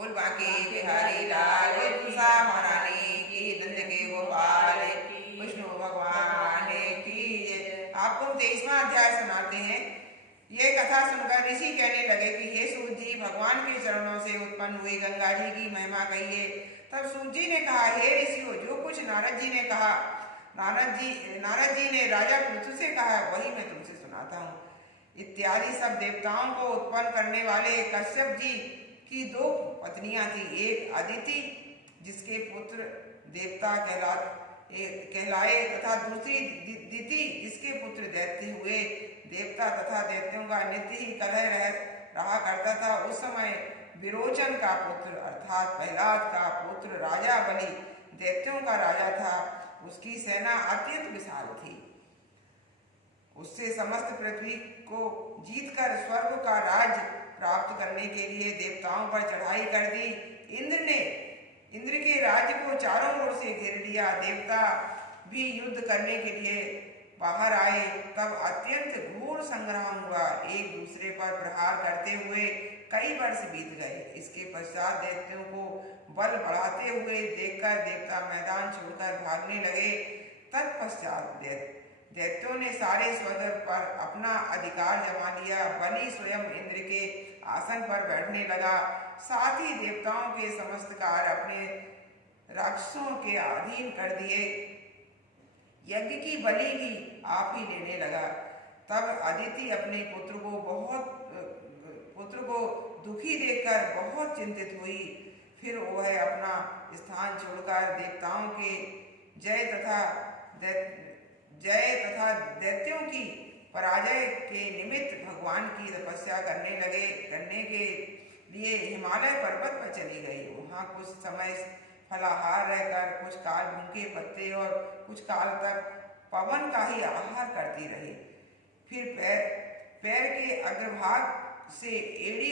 बोल बांके बिहारी लाल, बोल तुलसा महारानी की, नंद के गोपाल विष्णु भगवान की जय। आपको 23वां अध्याय सुनाते हैं। ये कथा सुनकर ऋषि कहने लगे कि हे सूत जी, भगवान के चरणों से उत्पन्न हुई गंगा जी की महिमा कहिए। तब सूत जी ने कहा, हे ऋषियों, जो कुछ नारद जी ने कहा, नारद जी ने राजा पृथु से कहा, वही मैं तुमसे सुनाता हूँ। इत्यादि सब देवताओं को उत्पन्न करने वाले कश्यप जी की 2 पत्नियां थी। एक अदिति, जिसके पुत्र देवता कहलाए, तथा दूसरी दिति, जिसके पुत्र दैत्य हुए। देवता तथा दैत्यों का नित्य ही कलह रहा करता था। उस समय विरोचन का पुत्र अर्थात प्रहलाद का पुत्र राजा बलि दैत्यों का राजा था। उसकी सेना अत्यंत विशाल थी। उससे समस्त पृथ्वी को जीतकर स्वर्ग का राज्य प्राप्त करने के लिए देवताओं पर चढ़ाई कर दी। इंद्र के राज्य को चारों ओर से घेर लिया। देवता भी युद्ध करने के लिए बाहर आए। तब अत्यंत घोर संग्राम हुआ। एक दूसरे पर प्रहार करते हुए कई वर्ष बीत गए। इसके पश्चात दैत्यों को बल बढ़ाते हुए देखकर देवता मैदान छोड़कर भागने लगे। तत्पश्चात दैत्यों ने सारे स्वर्ग पर अपना अधिकार जमा लिया। बलि स्वयं इंद्र के आसन पर बैठने लगा। साथ ही देवताओं के समस्त कार्य अपने राक्षसों के अधीन कर दिए। यज्ञ की बलि भी आप ही लेने लगा। तब अदिति अपने पुत्र को दुखी देखकर बहुत चिंतित हुई। फिर वह अपना स्थान छोड़कर देवताओं के जय तथा दैत्यों की पराजय के निमित्त भगवान की तपस्या करने के लिए हिमालय पर्वत पर चली गई। वहाँ कुछ समय फलाहार रहकर कुछ काल भूखे पत्ते और कुछ काल तक पवन का ही आहार करती रही। फिर पैर के अग्रभाग से एड़ी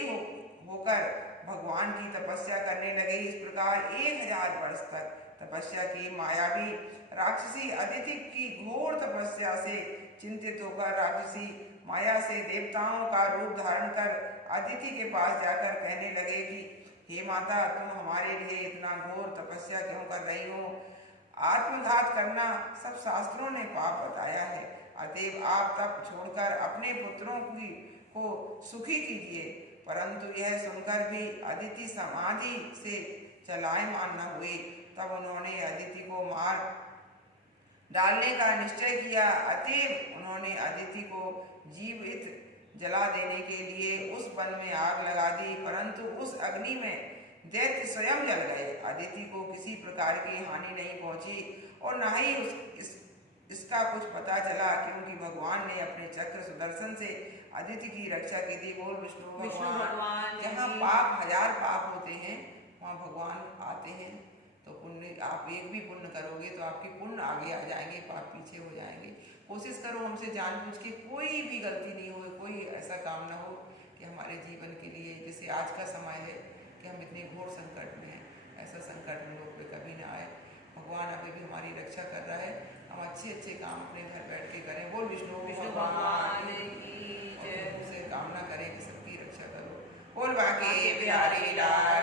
होकर भगवान की तपस्या करने लगे। इस प्रकार 1000 वर्ष तक तपस्या की। मायावी राक्षसी अदिति की घोर तपस्या से चिंतित होकर राक्षसी माया से देवताओं का रूप धारण कर अदिति के पास जाकर कहने लगे कि हे माता, तुम हमारे लिए इतना घोर तपस्या क्यों कर रही हो? आत्मघात करना सब शास्त्रों ने पाप बताया है। अतएव आप तप छोड़कर अपने पुत्रों को सुखी कीजिए। परंतु यह सुनकर भी अदिति समाधि से चलायमान न हुई। तब उन्होंने अदिति को मार डालने का निश्चय किया। अतएव उन्होंने अदिति को जीवित जला देने के लिए उस वन में आग लगा दी। परंतु उस अग्नि में दैत्य स्वयं जल गए। अदिति को किसी प्रकार की हानि नहीं पहुंची और न ही इसका कुछ पता चला, क्योंकि भगवान ने अपने चक्र सुदर्शन से अदिति की रक्षा की थी। बोल विष्णु भगवान। जहाँ पाप 1000 पाप होते हैं, वहाँ भगवान आते हैं। तो पुण्य, आप एक भी पुण्य करोगे तो आपके पुण्य आगे आ जाएंगे, पाप पीछे हो जाएंगे। कोशिश करो हमसे जानबूझ के कोई भी गलती नहीं हो, कोई ऐसा काम ना हो कि हमारे जीवन के लिए, जैसे आज का समय है कि हम इतने घोर संकट में हैं, ऐसा संकट हम लोग पे कभी ना आए। भगवान अभी भी हमारी रक्षा कर रहा है। हम अच्छे काम अपने घर बैठ के करें। बोल विष्णु भगवान की जय। उनसे कामना करें कि सबकी रक्षा करो। बोल बांके बिहारी लाल।